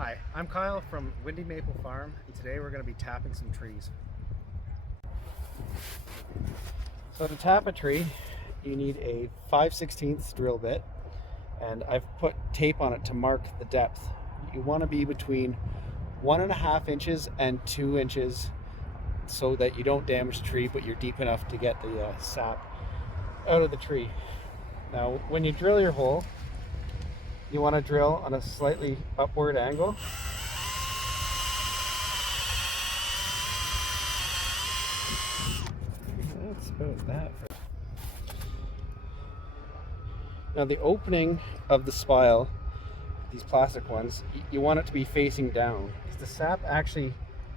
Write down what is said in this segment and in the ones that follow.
Hi, I'm Kyle from Windy Maple Farm, and today we're going to be tapping some trees. So to tap a tree, you need a 5/16 drill bit, and I've put tape on it to mark the depth. You want to be between 1.5 inches and 2 inches so that you don't damage the tree, but you're deep enough to get the sap out of the tree. Now, when you drill your hole, you want to drill on a slightly upward angle. That's about that. Now the opening of the spile, these plastic ones, you want it to be facing down, because the sap actually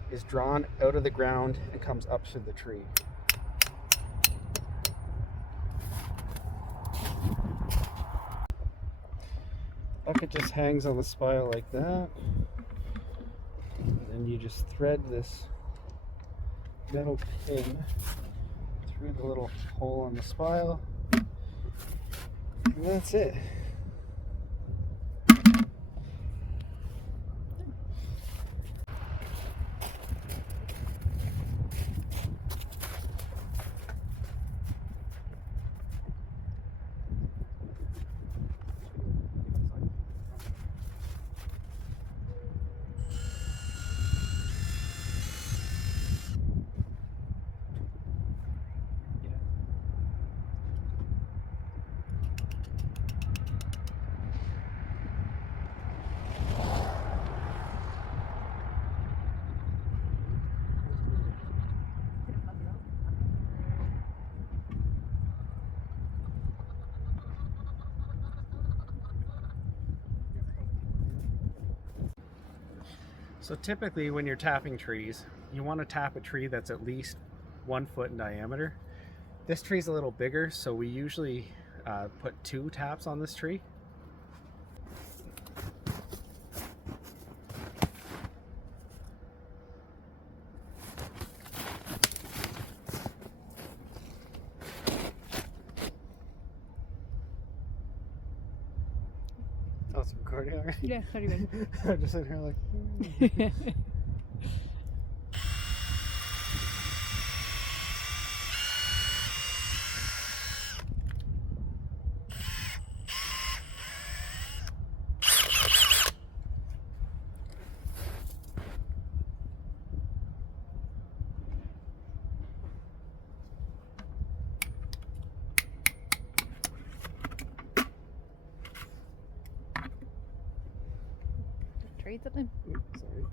is drawn out of the ground and comes up through the tree. The bucket just hangs on the spile like that, and then you just thread this metal pin through the little hole on the spile, and that's it. So typically when you're tapping trees, you want to tap a tree that's at least 1 foot in diameter. This tree's a little bigger, so we usually put 2 taps on this tree. Oh, it's recording already? Yeah, how do you mean? I'm just sitting here like... Trade something? Sorry.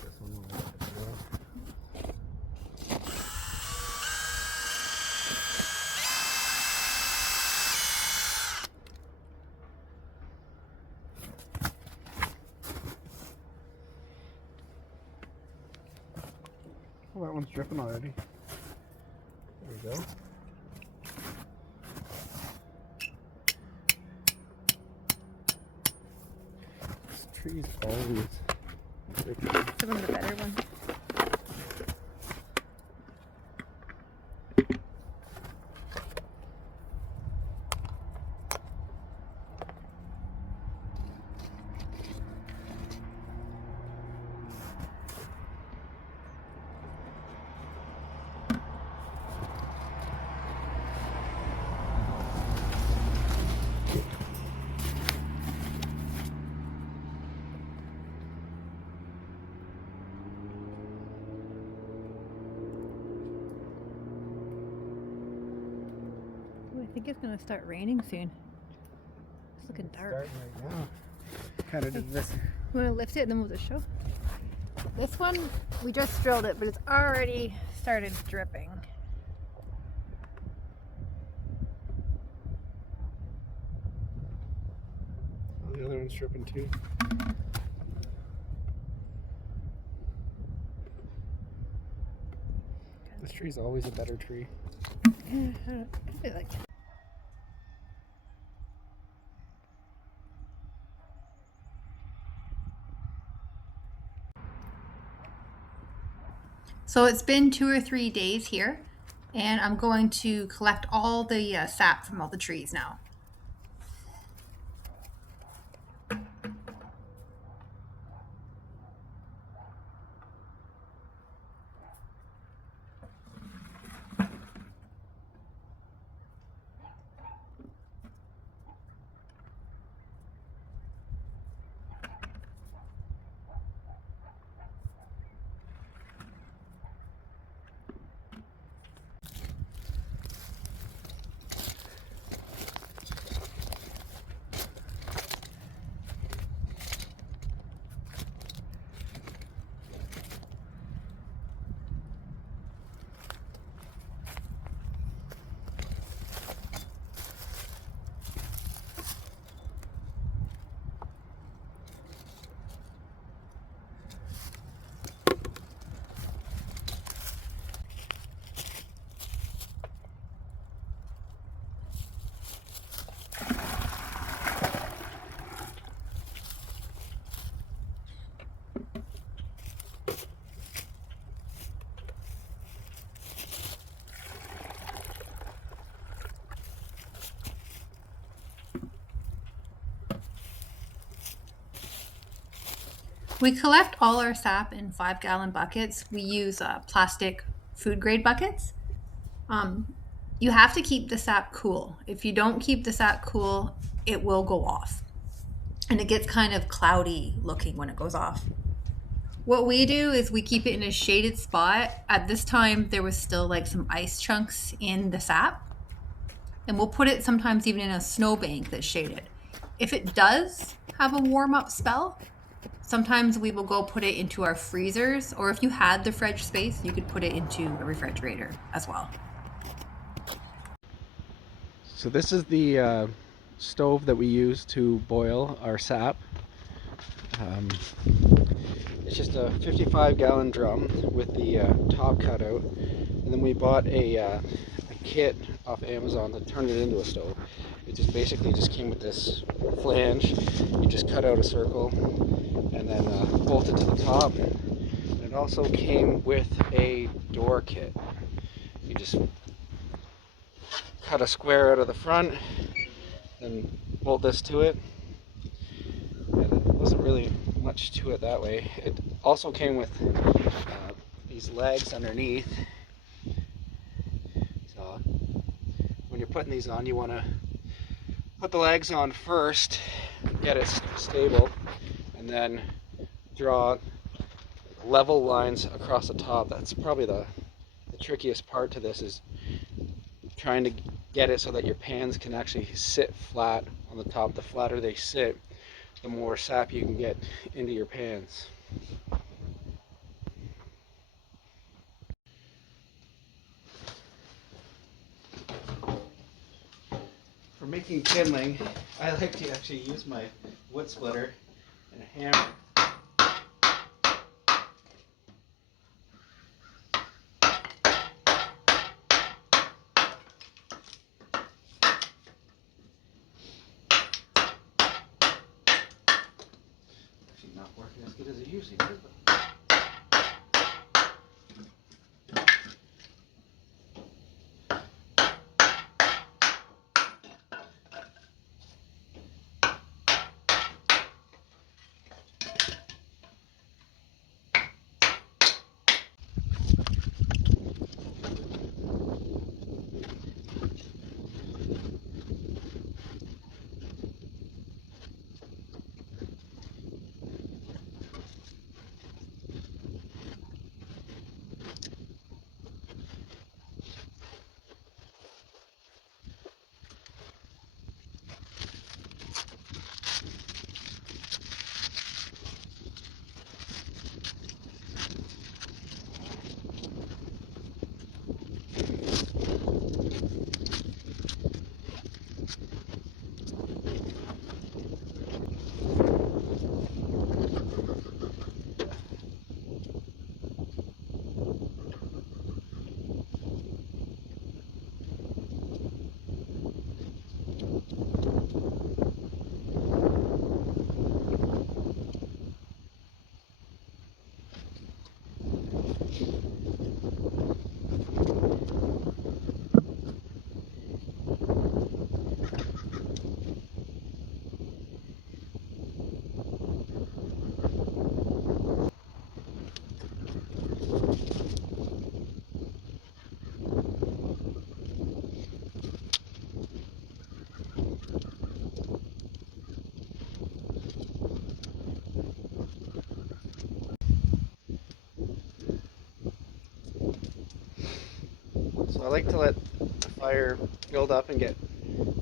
This one will have to go. Oh, that one's dripping already. There we go. This tree's always dripping. Some of the better ones. I think it's gonna start raining soon. It's looking dark. Starting right now. Kind of did this. I'm gonna lift it and then we'll just show. This one, we just drilled it, but it's already started dripping. Oh, the other one's dripping too. This tree's always a better tree. Yeah, I like it. So it's been 2 or 3 days here, and I'm going to collect all the sap from all the trees now. We collect all our sap in 5-gallon buckets. We use plastic food grade buckets. You have to keep the sap cool. If you don't keep the sap cool, it will go off. And it gets kind of cloudy looking when it goes off. What we do is we keep it in a shaded spot. At this time, there was still like some ice chunks in the sap. And we'll put it sometimes even in a snowbank that's shaded. If it does have a warm up spell, sometimes we will go put it into our freezers, or if you had the fridge space, you could put it into a refrigerator as well. So this is the stove that we use to boil our sap. It's just a 55-gallon drum with the top cut out, and then we bought a kit off Amazon to turn it into a stove. It just basically just came with this flange. You just cut out a circle and then bolt it to the top. And it also came with a door kit. You just cut a square out of the front, then bolt this to it. And it wasn't really much to it that way. It also came with these legs underneath. So when you're putting these on, you want to put the legs on first, get it stable, and then draw level lines across the top. That's probably the trickiest part to this, is trying to get it so that your pans can actually sit flat on the top. The flatter they sit, the more sap you can get into your pans. For making kindling, I like to actually use my wood splitter and a hammer. Actually not working as good as it usually does, but so I like to let the fire build up and get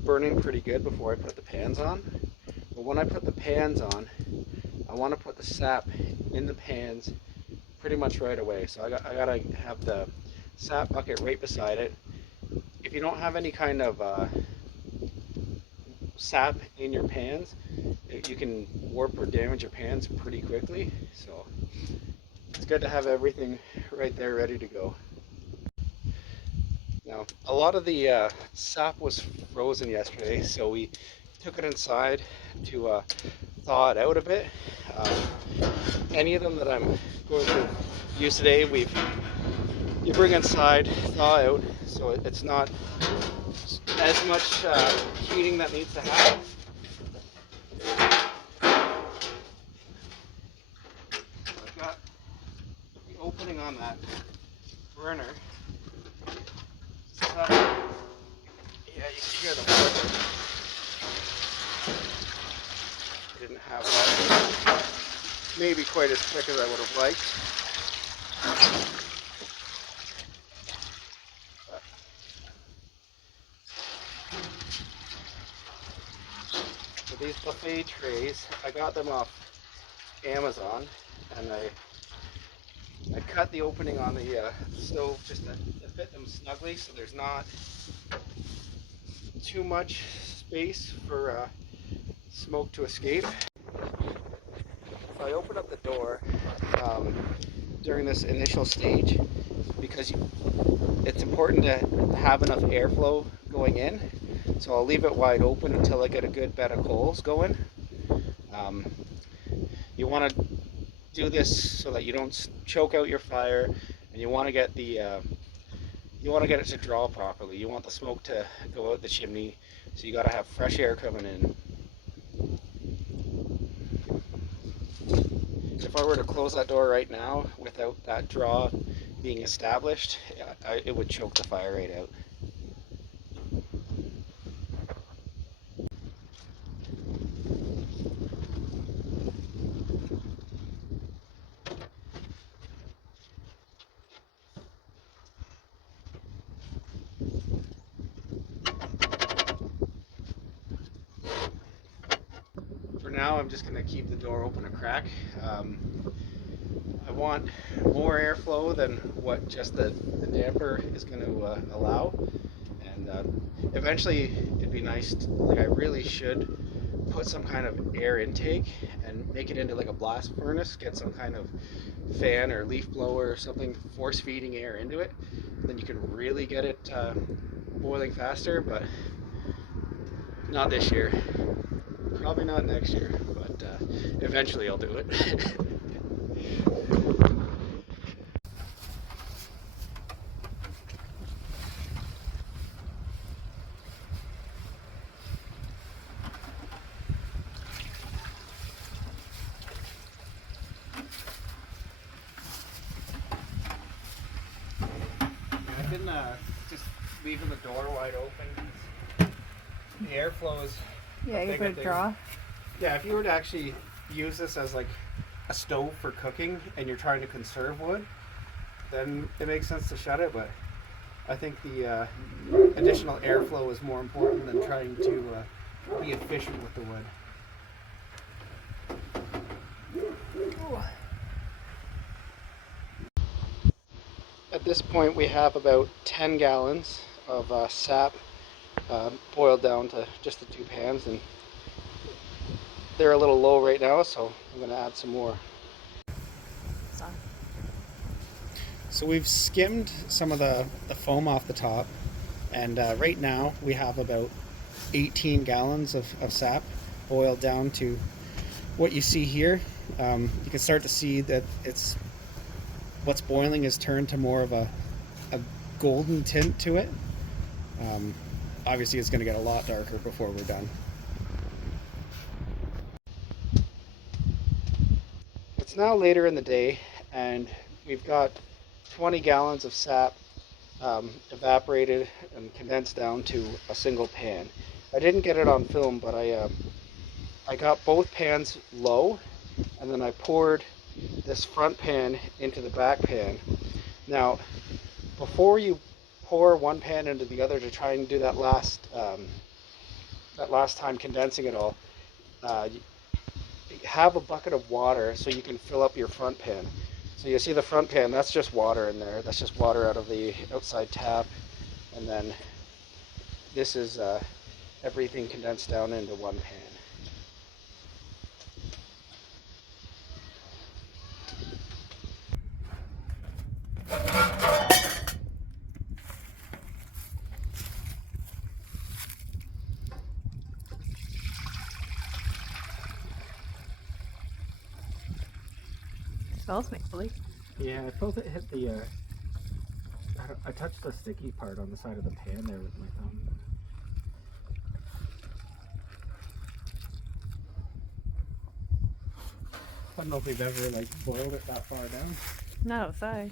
burning pretty good before I put the pans on. But when I put the pans on, I want to put the sap in the pans pretty much right away. So I gotta have the sap bucket right beside it. If you don't have any kind of sap in your pans, you can warp or damage your pans pretty quickly. So it's good to have everything right there ready to go. Now, a lot of the sap was frozen yesterday, so we took it inside to thaw it out a bit. Any of them that I'm going to use today, you bring inside, thaw out, so it's not as much heating that needs to happen. that burner. So, yeah, you can hear the wood. Didn't have that maybe quite as quick as I would have liked. So these buffet trays, I got them off Amazon, and I cut the opening on the stove just to fit them snugly, so there's not too much space for smoke to escape. So I open up the door during this initial stage because it's important to have enough airflow going in. So I'll leave it wide open until I get a good bed of coals going. You want to do this so that you don't choke out your fire, and you want to get it to draw properly. You want the smoke to go out the chimney, so you got to have fresh air coming in. If I were to close that door right now without that draw being established, it would choke the fire right out. For now, I'm just going to keep the door open a crack. I want more airflow than what just the damper is going to allow. And eventually, it'd be nice, I really should put some kind of air intake and make it into like a blast furnace, get some kind of fan or leaf blower or something force feeding air into it. Then you can really get it boiling faster, but not this year. Probably not next year, but eventually I'll do it. I've been just leaving the door wide open. The airflow is Yeah, you put a draw. Yeah, if you were to actually use this as like a stove for cooking and you're trying to conserve wood, then it makes sense to shut it, but I think the additional airflow is more important than trying to be efficient with the wood. At this point we have about 10 gallons of sap boiled down to just the two pans, and they're a little low right now, so I'm going to add some more. So we've skimmed some of the foam off the top, and right now we have about 18 gallons of sap boiled down to what you see here. You can start to see that what's boiling is turned to more of a golden tint to it. Obviously it's going to get a lot darker before we're done. It's now later in the day, and we've got 20 gallons of sap evaporated and condensed down to a single pan. I didn't get it on film, but I got both pans low, and then I poured this front pan into the back pan. Now, before you pour one pan into the other to try and do that last time condensing it all, have a bucket of water so you can fill up your front pan. So you see the front pan, that's just water in there. That's just water out of the outside tap. And then this is everything condensed down into one pan. Smells mapley. Yeah, I felt it hit the, I touched the sticky part on the side of the pan there with my thumb. I don't know if we've ever boiled it that far down. Not outside.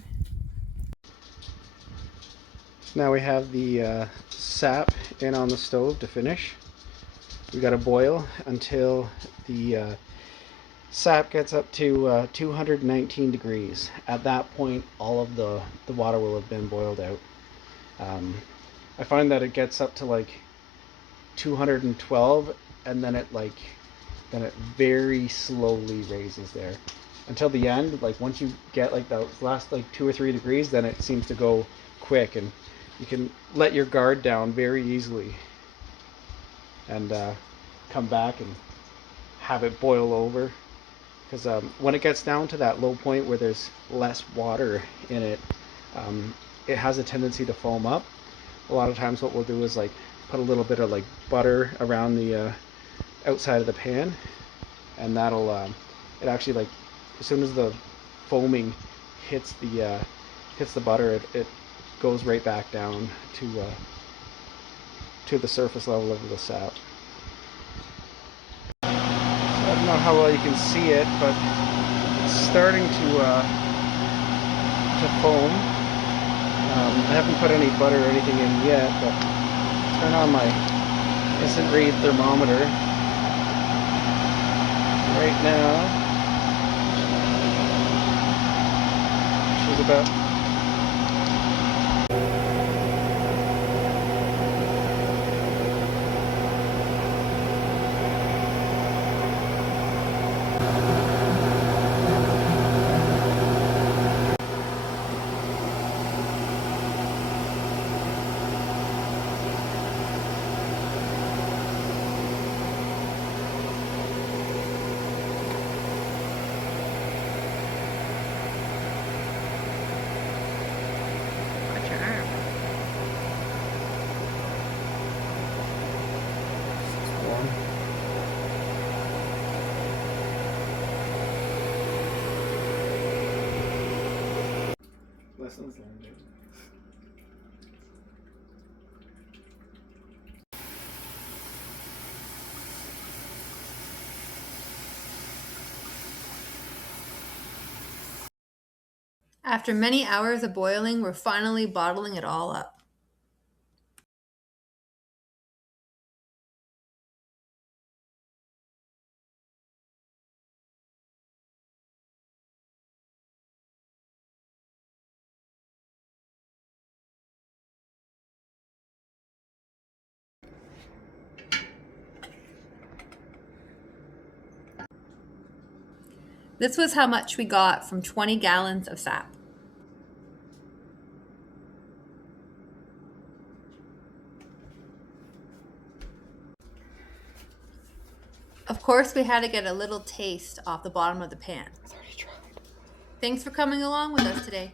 So now we have the sap in on the stove to finish. We got to boil until the sap gets up to 219 degrees. At that point, all of the water will have been boiled out. I find that it gets up to like 212, and then it very slowly raises there until the end. Like once you get like the last like 2 or 3 degrees, then it seems to go quick, and you can let your guard down very easily and come back and have it boil over. Because when it gets down to that low point where there's less water in it, it has a tendency to foam up. A lot of times what we'll do is like put a little bit of like butter around the outside of the pan, and that'll it actually, like, as soon as the foaming hits the butter, it goes right back down to the surface level of the sap. I don't know how well you can see it, but it's starting to foam. I haven't put any butter or anything in yet, but turn on my instant read thermometer right now. She's about lessons learned. After many hours of boiling, we're finally bottling it all up. This was how much we got from 20 gallons of sap. Of course, we had to get a little taste off the bottom of the pan. Thanks for coming along with us today.